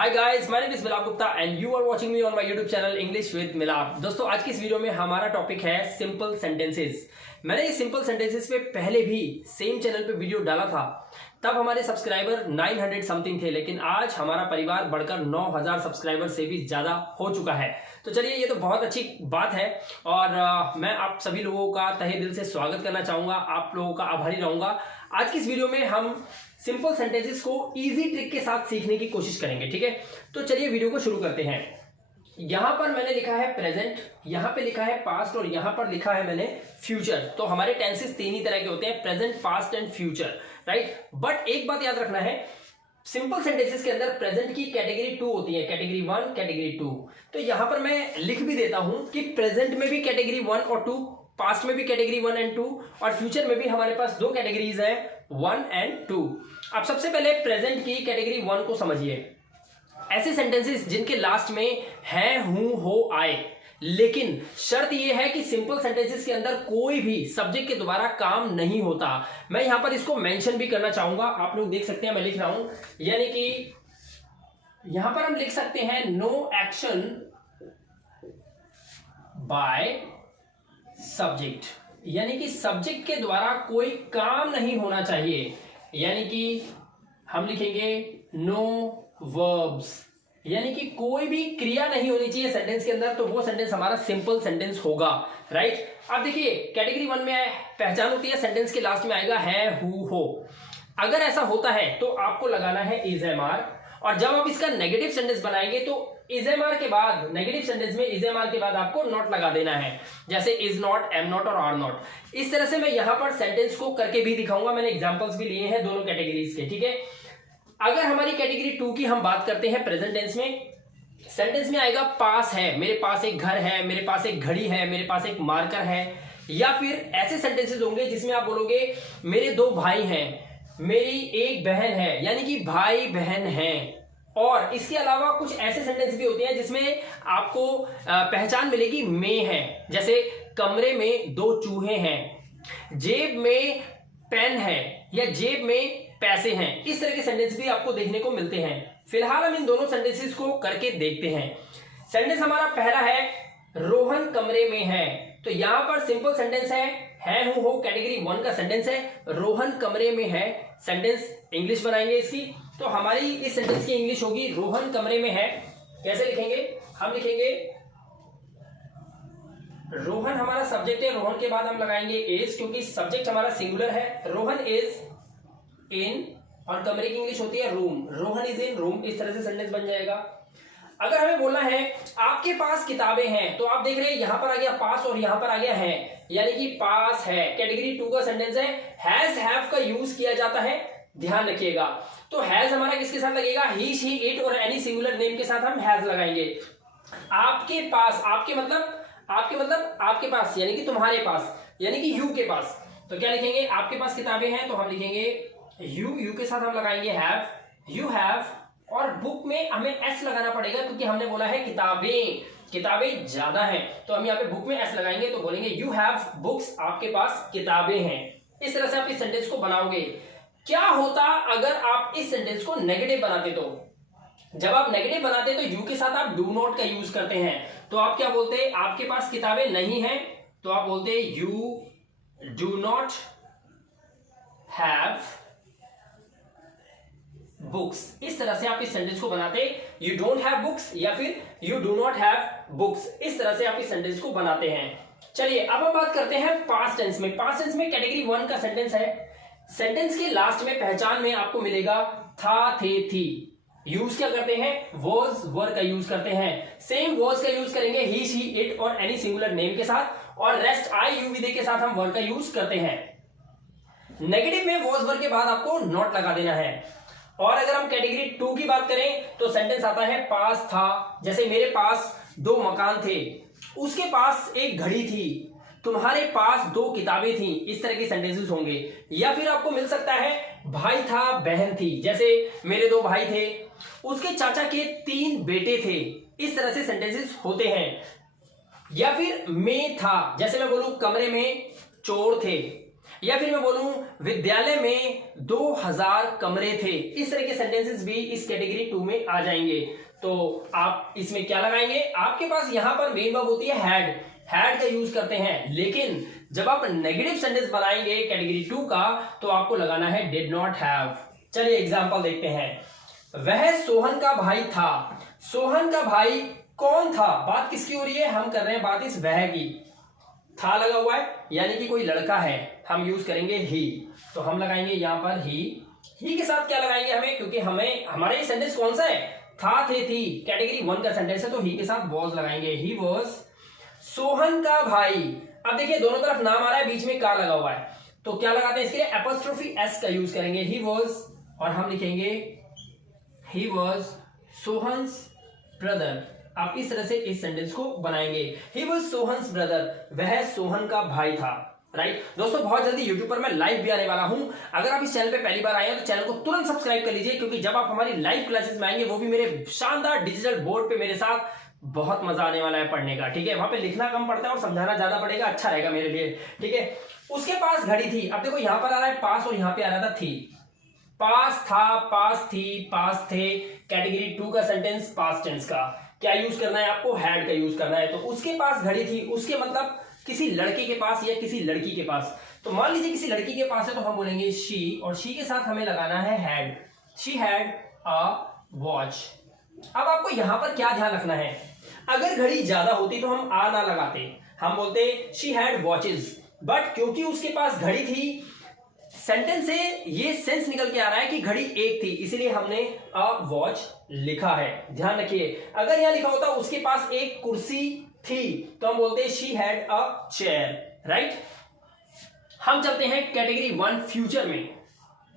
Hi guys, my name is Milap Gupta and you are watching me on my YouTube channel English with Milap. दोस्तों, आज की इस video में हमारा टॉपिक है सिंपल सेंटेंसेस। मैंने इस सिंपल सेंटेंसेस पे पहले भी सेम चैनल पे वीडियो डाला था, तब हमारे सब्सक्राइबर 900 समथिंग थे, लेकिन आज हमारा परिवार बढ़कर 9000 सब्सक्राइबर से भी ज्यादा हो चुका है। तो चलिए, ये तो बहुत अच्छी बात है और मैं आप सभी लोगों का तहे दिल से स्वागत करना चाहूंगा, आप लोगों का आभारी रहूंगा। आज की इस वीडियो में हम सिंपल सेंटेंसेस को इजी ट्रिक के साथ सीखने की कोशिश करेंगे, ठीक है। तो चलिए वीडियो को शुरू करते हैं। यहां पर मैंने लिखा है प्रेजेंट, यहां पे लिखा है पास्ट और यहां पर लिखा है मैंने फ्यूचर। तो हमारे टेंसेस तीन ही तरह के होते हैं, present, past and future, right. But एक बात याद रखना है, सिंपल सेंटेंसेस के अंदर प्रेजेंट की कैटेगरी 2 होती है, कैटेगरी 1, कैटेगरी 2। तो यहां पर मैं लिख भी देता हूं कि प्रेजेंट में भी कैटेगरी 1 और 2, पास्ट में भी कैटेगरी 1 एंड 2 और फ्यूचर में भी हमारे पास दो कैटेगरीज हैं, 1 एंड 2। अब सबसे पहले प्रेजेंट की कैटेगरी 1 को समझिए। ऐसे सेंटेंसेस जिनके लास्ट में है, हूं, हो, आए, लेकिन शर्त यह है कि सिंपल सेंटेंसेस के अंदर कोई भी सब्जेक्ट के द्वारा काम नहीं होता। मैं यहां पर इसको मेंशन भी करना चाहूंगा, आप लोग देख सकते हैं मैं लिख रहा हूं, यानी कि यहां पर हम लिख सकते हैं नो एक्शन बाय सब्जेक्ट, यानी कि सब्जेक्ट के द्वारा कोई काम नहीं होना चाहिए। यानी कि हम लिखेंगे नो वर्ब्स, यानी कि कोई भी क्रिया नहीं होनी चाहिए सेंटेंस के अंदर, तो वो सेंटेंस हमारा सिंपल सेंटेंस होगा, राइट। अब देखिए, कैटेगरी 1 में पहचान होती है, सेंटेंस के लास्ट में आएगा है, हु, हो। अगर ऐसा होता है तो आपको लगाना है इज एम आर, और जब आप इसका नेगेटिव सेंटेंस बनाएंगे तो इज एम आर के बाद, नेगेटिव सेंटेंस में इज एम आर के बाद आपको नॉट लगा देना है, जैसे इज नॉट, एम नॉट और आर नॉट। इस तरह से मैं यहां पर सेंटेंस को करके भी दिखाऊंगा, मैंने एग्जांपल्स भी लिए हैं दोनों कैटेगरीज के, ठीक है। अगर हमारी कैटेगरी 2 की हम बात करते हैं, प्रेजेंट टेंस में सेंटेंस में आएगा पास है, मेरे पास एक घर है, मेरे पास एक घड़ी है, मेरे पास एक मार्कर है। या फिर ऐसे सेंटेंसेस होंगे जिसमें आप बोलोगे मेरे 2 भाई हैं, मेरी एक बहन है, यानी कि भाई बहन हैं। और इसके अलावा कुछ ऐसे सेंटेंस भी होते हैं जिसमें आपको पहचान मिलेगी में है, जैसे कमरे में 2 चूहे हैं, जेब में पेन है या जेब में पैसे हैं। इस तरह के सेंटेंस भी आपको देखने को मिलते हैं। फिलहाल हम इन दोनों सेंटेंसेस को करके देखते हैं। सेंटेंस हमारा पहला है रोहन कमरे में है, तो यहां पर सिंपल सेंटेंस है, हूं, हो, कैटेगरी 1 का सेंटेंस है, रोहन कमरे में है। सेंटेंस इंग्लिश बनाएंगे इसकी, तो हमारी इस सेंटेंस की इंग्लिश होगी रोहन कमरे में है। कैसे लिखेंगे? हम लिखेंगे रोहन हमारा सब्जेक्ट है, रोहन के बाद हम लगाएंगे इज, क्योंकि सब्जेक्ट हमारा सिंगुलर है। रोहन इज इन, और कमरे की इंग्लिश होती है room, Rohan is in room. इस तरह से सेंटेंस बन जाएगा। अगर हमें बोलना है आपके पास किताबें हैं, तो आप देख रहे हैं यहां पर आ गया पास और यहां पर आ गया है, यानी कि पास है, कैटेगरी 2 का सेंटेंस है। हैज, हैव का यूज किया जाता है, ध्यान रखिएगा। तो हैज हमारा किसके साथ लगेगा? ही, शी, इट और एनी सिंगुलर नेम के साथ हम हैज लगाएंगे। आपके पास, आपके मतलब आपके पास, यानी कि तुम्हारे पास, यानी कि यू के पास। तो क्या लिखेंगे? आपके पास किताबें हैं, तो हम लिखेंगे यू के साथ हम लगाएंगे हैव, यू हैव। और बुक में हमें एस लगाना पड़ेगा, क्योंकि हमने बोला है किताबें ज्यादा हैं, तो हम यहाँ पे बुक में एस लगाएंगे, तो बोलेंगे यू हैव बुक्स, आपके पास किताबें हैं। इस तरह से आप इस सेंटेंस को बनाओगे। क्या होता अगर आप इस सेंटेंस को नेगेटिव बनाते? तो जब आप नेगेटिव बनाते तो यू के साथ आप डू नॉट का यूज करते हैं, तो आप क्या बोलते? आपके पास किताबें नहीं हैं, तो आप बोलते you do not have books. इस तरह से आप इस सेंटेंस को बनाते, यू डोंट हैव बुक्स या फिर you do not have books. इस तरह से आप इस सेंटेंस को बनाते हैं। चलिए अब हम बात करते हैं पास्ट टेंस में। पास्ट टेंस में कैटेगरी 1 का सेंटेंस है। सेंटेंस के लास्ट में पहचान में आपको मिलेगा था, थे, थी। यूज क्या करते हैं? वॉज, वर का यूज करते हैं। सेम वॉज का यूज करेंगे ही, शी, इट और एनी सिंगुलर नेम के साथ, और रेस्ट आई, यू, विदे के साथ हम वर का यूज करते हैं। नेगेटिव में वॉज, वर के बाद आपको नॉट लगा देना है। और अगर हम कैटेगरी 2 की बात करें तो सेंटेंस आता है पास था, जैसे मेरे पास 2 मकान थे, उसके पास एक घड़ी थी, तुम्हारे पास 2 किताबें थी। इस तरह के सेंटेंसेस होंगे। या फिर आपको मिल सकता है भाई था, बहन थी, जैसे मेरे 2 भाई थे, उसके चाचा के 3 बेटे थे। इस तरह से सेंटेंसेस होते हैं। या फिर में था, जैसे मैं बोलूं कमरे में चोर थे, या फिर मैं बोलूं विद्यालय में 2000 कमरे थे। इस तरह के सेंटेंसेस भी इस कैटेगरी 2 में आ जाएंगे। तो आप इसमें क्या लगाएंगे, आपके पास यहां पर मेन वर्ब होती है हैड का यूज करते हैं, लेकिन जब आप नेगेटिव सेंटेंस बनाएंगे कैटेगरी 2 का तो आपको लगाना है डिड नॉट हैव। चलिए एग्जांपल देखते हैं। वह सोहन का भाई था। सोहन का भाई कौन था, बात किसकी हो रही है, हम कर रहे हैं बात इस वह की। था लगा हुआ है यानी कि कोई लड़का है, हम यूज करेंगे ही। तो हम लगाएंगे यहां पर ही के साथ क्या लगाएंगे हमें, क्योंकि हमें हमारा ये सेंटेंस कौन सा है, था थे थी, कैटेगरी 1 का सेंटेंस है, तो ही के साथ वॉज लगाएंगे। ही वॉज सोहन का भाई। अब देखिए दोनों तरफ नाम आ रहा है, बीच में का लगा हुआ है, तो क्या लगाते हैं इसके लिए, एपोस्ट्रोफी एस का यूज करेंगे। ही वॉज और हम लिखेंगे ही वॉज सोहन्स ब्रदर। आप इस तरह से इस सेंटेंस को बनाएंगे। ही वॉज सोहन्स ब्रदर, वह सोहन का भाई था। राइट दोस्तों, बहुत जल्दी यूट्यूब पर मैं लाइव भी आने वाला हूं। अगर आप इस चैनल पे पहली बार आए हैं तो चैनल को तुरंत सब्सक्राइब कर लीजिए, क्योंकि जब आप हमारी लाइव क्लासेस में आएंगे वो भी मेरे शानदार डिजिटल बोर्ड पे मेरे साथ, बहुत मजा आने वाला है पढ़ने का। ठीक है, वहां पे लिखना कम पड़ता है और समझाना ज्यादा पड़ेगा, अच्छा रहेगा मेरे लिए। ठीक है, उसके पास घड़ी थी। अब देखो यहां पर आ रहा है पास और यहां पे आ रहा था थी। पास था, पास थी, पास थे, कैटेगरी 2 का सेंटेंस पास्ट टेंस का। क्या यूज करना है आपको, हैड का यूज करना है। तो उसके पास घड़ी थी, उसके मतलब किसी लड़के के पास या किसी लड़की के पास। तो मान लीजिए किसी लड़की के पास है तो हम बोलेंगे शी, और शी के साथ हमें लगाना है had. She had a watch. अब आपको यहां पर क्या ध्यान रखना है, अगर घड़ी ज्यादा होती तो हम आ ना लगाते, हम बोलते शी हैड वॉचेस, बट क्योंकि उसके पास घड़ी थी, सेंटेंस से ये सेंस निकल के आ रहा है कि घड़ी एक थी, इसीलिए हमने अ वॉच लिखा है। ध्यान रखिए, अगर यहां लिखा होता उसके पास एक कुर्सी थी तो हम बोलते she had a chair. Right, हम चलते हैं कैटेगरी 1 फ्यूचर में।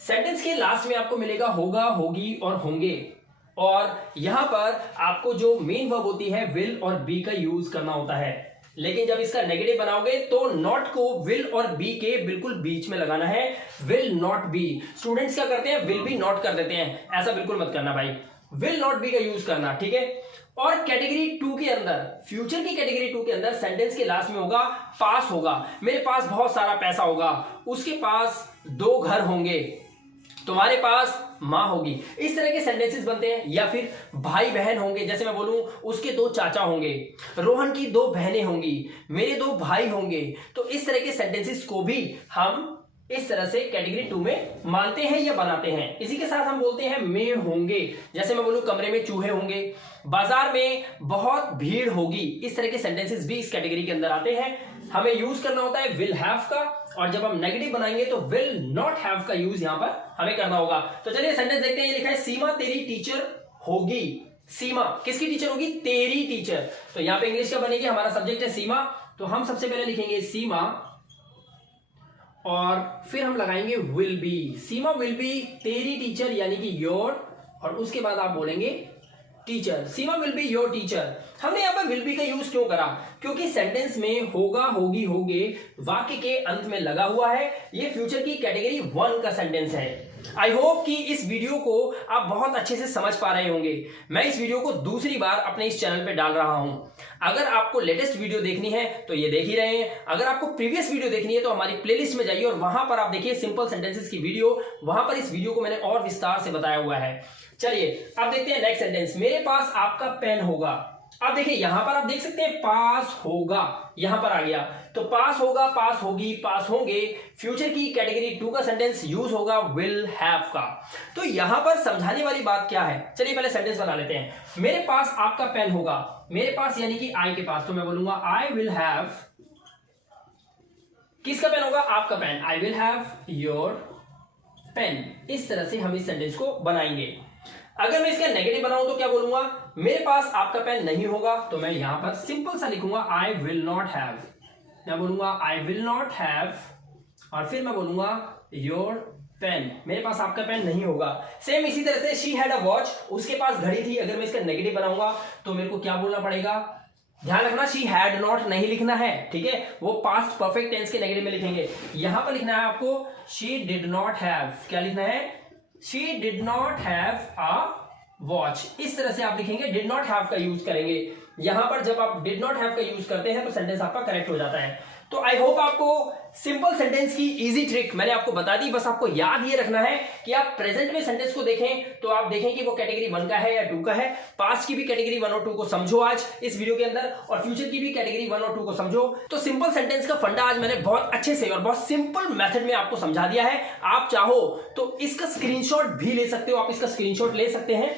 सेंटेंस के लास्ट में आपको मिलेगा होगा, होगी और होंगे, और यहां पर आपको जो मेन वर्ब होती है विल और बी का यूज करना होता है। लेकिन जब इसका नेगेटिव बनाओगे तो नॉट को विल और बी के बिल्कुल बीच में लगाना है, विल नॉट बी। स्टूडेंट्स क्या करते हैं, विल बी नॉट कर देते हैं, ऐसा बिल्कुल मत करना भाई, विल नॉट बी का यूज करना। ठीक है, और कैटेगरी 2 के अंदर, फ्यूचर की कैटेगरी 2 के अंदर सेंटेंस के लास्ट में होगा पास होगा। मेरे पास बहुत सारा पैसा होगा, उसके पास 2 घर होंगे, तुम्हारे पास मां होगी। इस तरह के सेंटेंसेस बनते हैं। या फिर भाई बहन होंगे, जैसे मैं बोलूं उसके 2 चाचा होंगे, रोहन की 2 बहनें होंगी, मेरे 2 भाई होंगे। तो इस तरह के सेंटेंसेस को भी हम इस तरह से कैटेगरी 2 में मानते हैं या बनाते हैं। इसी के साथ हम बोलते हैं में होंगे, जैसे मैं बोलूं कमरे में चूहे होंगे, बाजार में बहुत भीड़ होगी। इस तरह के सेंटेंसेस भी इस कैटेगरी के अंदर आते हैं। हमें यूज करना होता है विल हैव का, और जब हम नेगेटिव बनाएंगे तो विल नॉट हैव का यूज यहां पर हमें करना होगा। तो चलिए सेंटेंस देखते हैं। ये लिखा है सीमा तेरी टीचर होगी। सीमा किसकी टीचर होगी, तेरी टीचर। तो यहां पे इंग्लिश का बनेगी, हमारा सब्जेक्ट है सीमा, तो हम सबसे पहले लिखेंगे सीमा और फिर हम लगाएंगे will be. Seema will be तेरी टीचर यानी कि योर, और उसके बाद आप बोलेंगे teacher. Seema will be your teacher. हमने यहां पर विल बी का यूज क्यों करा, क्योंकि सेंटेंस में होगा, होगी, होगे वाक्य के अंत में लगा हुआ है। ये फ्यूचर की कैटेगरी 1 का सेंटेंस है। आई होप कि इस वीडियो को आप बहुत अच्छे से समझ पा रहे होंगे। मैं इस वीडियो को दूसरी बार अपने इस चैनल पे डाल रहा हूं। अगर आपको लेटेस्ट वीडियो देखनी है तो ये देख ही रहे हैं, अगर आपको प्रीवियस वीडियो देखनी है तो हमारी प्लेलिस्ट में जाइए और वहां पर आप देखिए सिंपल सेंटेंसेस की वीडियो, वहां पर इस वीडियो को मैंने और विस्तार से बताया हुआ है। चलिए अब देखते हैं नेक्स्ट सेंटेंस। मेरे पास आपका पेन होगा। अब देखिए यहां पर आप देख सकते हैं पास होगा, यहां पर आ गया, तो पास होगा, पास होगी, पास होंगे। फ्यूचर की कैटेगरी 2 का सेंटेंस यूज होगा विल हैव का। तो यहां पर समझाने वाली बात क्या है, चलिए पहले सेंटेंस बना लेते हैं। मेरे पास आपका पेन होगा, मेरे पास यानी कि आई के पास, तो मैं बोलूंगा आई विल हैव, किसका पेन होगा, आपका pen, I will have your pen. इस तरह से हम इस सेंटेंस को बनाएंगे। अगर मैं इसका नेगेटिव बनाऊं तो क्या बोलूंगा, मेरे पास आपका पेन नहीं होगा, तो मैं यहां पर सिंपल सा लिखूंगा आई विल नॉट हैव। मैं बोलूंगा आई विल नॉट हैव, और फिर मैं बोलूंगा योर पेन, मेरे पास आपका पेन नहीं होगा। सेम इसी तरह से शी हैड अ वॉच, उसके पास घड़ी थी। अगर मैं इसका नेगेटिव बनाऊंगा तो मेरे को क्या बोलना पड़ेगा, ध्यान रखना शी हैड नॉट नहीं लिखना है, ठीक है, वो पास्ट परफेक्ट टेंस के नेगेटिव में लिखेंगे। यहां पर लिखना है आपको शी डिड नॉट हैव, क्या लिखना है, she did not have a watch. इस तरह से आप लिखेंगे, डिड नॉट हैव का यूज करेंगे। यहां पर जब आप डिड नॉट हैव का यूज करते हैं तो सेंटेंस आपका करेक्ट हो जाता है। तो आई होप आपको सिंपल सेंटेंस की इजी ट्रिक मैंने आपको बता दी। बस आपको याद ये रखना है कि आप प्रेजेंट में सेंटेंस को देखें तो आप देखें कि वो कैटेगरी 1 का है या 2 का है। पास्ट की भी कैटेगरी 1 और 2 को समझो आज इस वीडियो के अंदर, और फ्यूचर की भी कैटेगरी 1 और 2 को समझो। तो सिंपल सेंटेंस का फंडा आज मैंने बहुत अच्छे से और बहुत सिंपल मेथड में आपको समझा दिया है। आप चाहो तो इसका स्क्रीनशॉट भी ले सकते हो, आप इसका स्क्रीनशॉट ले सकते हैं।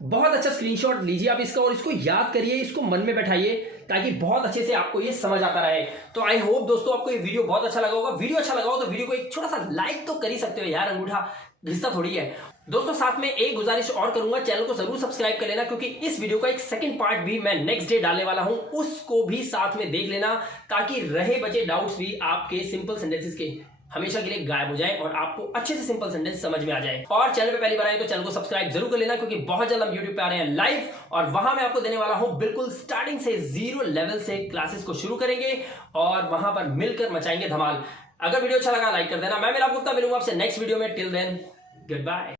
बहुत अच्छा स्क्रीनशॉट लीजिए आप इसका और इसको याद करिए, इसको मन में बैठाइए ताकि बहुत अच्छे से आपको ये समझ आता रहे। तो आई होप दोस्तों आपको ये वीडियो बहुत अच्छा लगा होगा। वीडियो अच्छा लगा हो तो वीडियो को एक छोटा सा लाइक तो कर ही सकते हो यार, अंगूठा घिसता थोड़ी है। दोस्तों साथ में एक गुजारिश और करूंगा, चैनल को जरूर सब्सक्राइब कर लेना, क्योंकि इस वीडियो का एक सेकंड पार्ट भी मैं नेक्स्ट डे डालने वाला हूं, उसको भी साथ में देख लेना ताकि रहे बचे डाउट्स भी आपके सिंपल सेंटेंसेस के हमेशा के लिए गायब हो जाए और आपको अच्छे से सिंपल सेंटेंस समझ में आ जाए। और चैनल पे पहली बार आए तो चैनल को सब्सक्राइब जरूर कर लेना, क्योंकि बहुत जल्द हम यूट्यूब पे आ रहे हैं लाइव, और वहां मैं आपको देने वाला हूं बिल्कुल स्टार्टिंग से 0 लेवल से क्लासेस को शुरू करेंगे और वहां पर मिलकर मचाएंगे धमाल। अगर वीडियो अच्छा लगा लाइक कर देना। मैं मेरा गुप्ता मिलूंगा आपसे नेक्स्ट वीडियो में। Till then good bye.